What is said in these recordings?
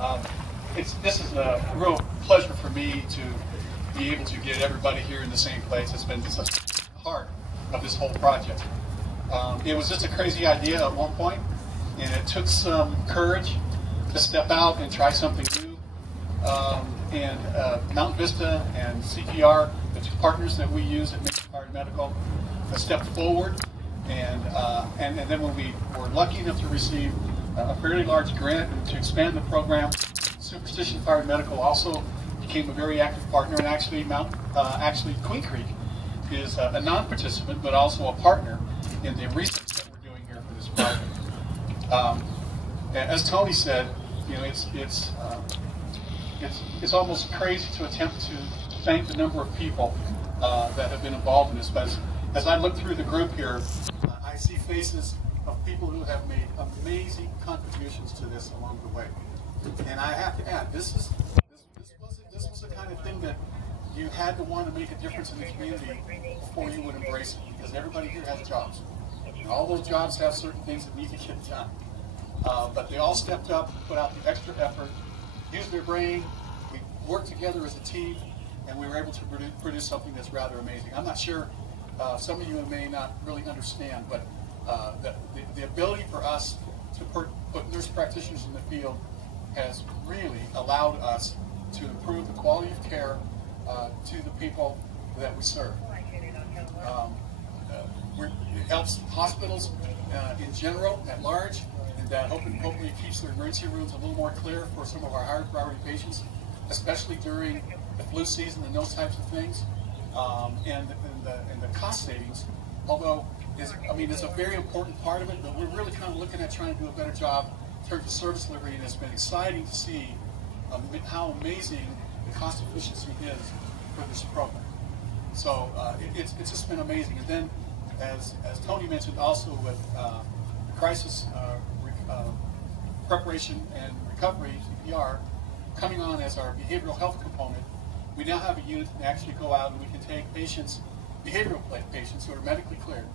Um, this is a real pleasure for me to be able to get everybody here in the same place. It's been such a heart of this whole project. It was just a crazy idea at one point, and it took some courage to step out and try something new. Mountain Vista and CPR, the two partners that we use at Mesa Medical, stepped forward, and then when we were lucky enough to receive a fairly large grant to expand the program, Superstition Fire Medical also became a very active partner, and actually Queen Creek is a non-participant but also a partner in the research that we're doing here for this project. As Tony said, you know, it's almost crazy to attempt to thank the number of people that have been involved in this. But as I look through the group here, I see faces of people who have made amazing contributions to this along the way. And I have to add, this was the kind of thing that you had to want to make a difference in the community before you would embrace it, because everybody here has jobs. And all those jobs have certain things that need to get done. But they all stepped up, put out the extra effort, used their brain, we worked together as a team, and we were able to produce something that's rather amazing. I'm not sure, some of you may not really understand, but the ability for us to put nurse practitioners in the field has really allowed us to improve the quality of care to the people that we serve. It helps hospitals in general, at large, and that hopefully keeps their emergency rooms a little more clear for some of our higher priority patients, especially during the flu season and those types of things. And the cost savings, although it's a very important part of it, but we're really kind of looking at trying to do a better job in terms of service delivery, and it's been exciting to see how amazing the cost efficiency is for this program. So it's just been amazing. And then, as Tony mentioned, also with crisis preparation and recovery, CPR, coming on as our behavioral health component, we now have a unit that can actually go out and we can take patients, behavioral patients who are medically cleared,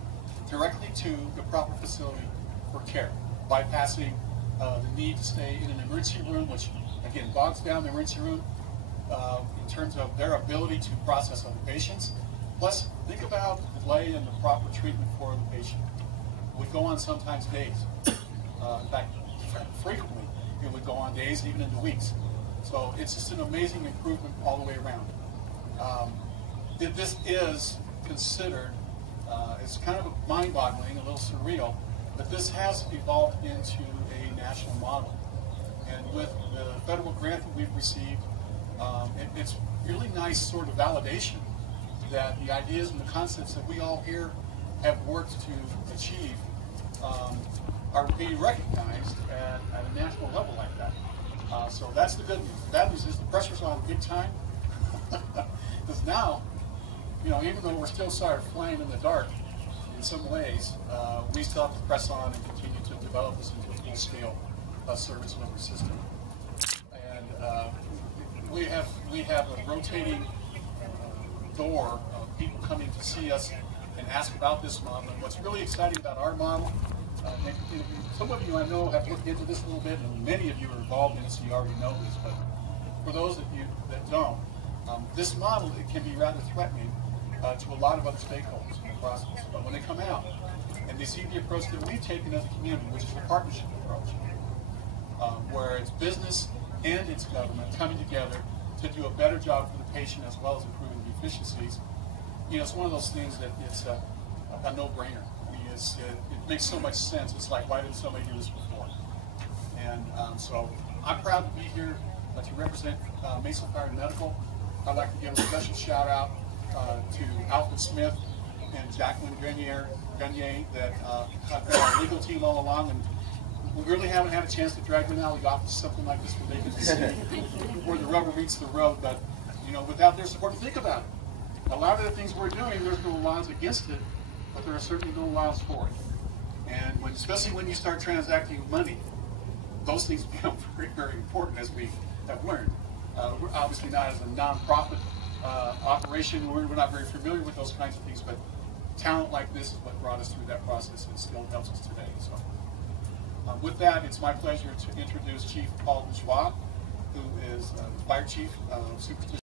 directly to the proper facility for care, bypassing the need to stay in an emergency room, which again bogs down the emergency room in terms of their ability to process other patients. Plus, think about the delay in the proper treatment for the patient. It would go on sometimes days. In fact, frequently it would go on days, even into weeks. So it's just an amazing improvement all the way around. This is considered, it's kind of mind-boggling, a little surreal, but this has evolved into a national model. And with the federal grant that we've received, it's really nice sort of validation that the ideas and the concepts that we all here have worked to achieve are being recognized at a national level like that. So that's the good news. The bad news is the pressure's on big time. Because now, you know, even though we're still sort of flying in the dark in some ways, we still have to press on and continue to develop this into a full-scale service delivery system. And we have a rotating door of people coming to see us and ask about this model. And what's really exciting about our model, and some of you I know have looked into this a little bit, and many of you are involved in it, so you already know this, but for those of you that don't, this model, it can be rather threatening to a lot of other stakeholders in the process. But when they come out and they see the approach that we've taken as a community, which is a partnership approach, where it's business and it's government coming together to do a better job for the patient as well as improving the efficiencies, you know, it's one of those things that it's a no-brainer. I mean, it makes so much sense. It's like, why didn't somebody do this before? And so I'm proud to be here to represent Mesa Fire Medical. I'd like to give a special shout out to Alfred Smith and Jacqueline Grenier that have been our legal team all along, and we really haven't had a chance to drag them out of the office, something like this, where they can see where the rubber meets the road. But you know, without their support, think about it. A lot of the things we're doing, there's no laws against it, but there are certainly no laws for it. And especially when you start transacting money, those things become very, very important, as we have learned. We're obviously not as a non-profit operation. We're not very familiar with those kinds of things, but talent like this is what brought us through that process and still helps us today. So, with that, it's my pleasure to introduce Chief Paul Bourgeois, who is Fire Chief Superstition.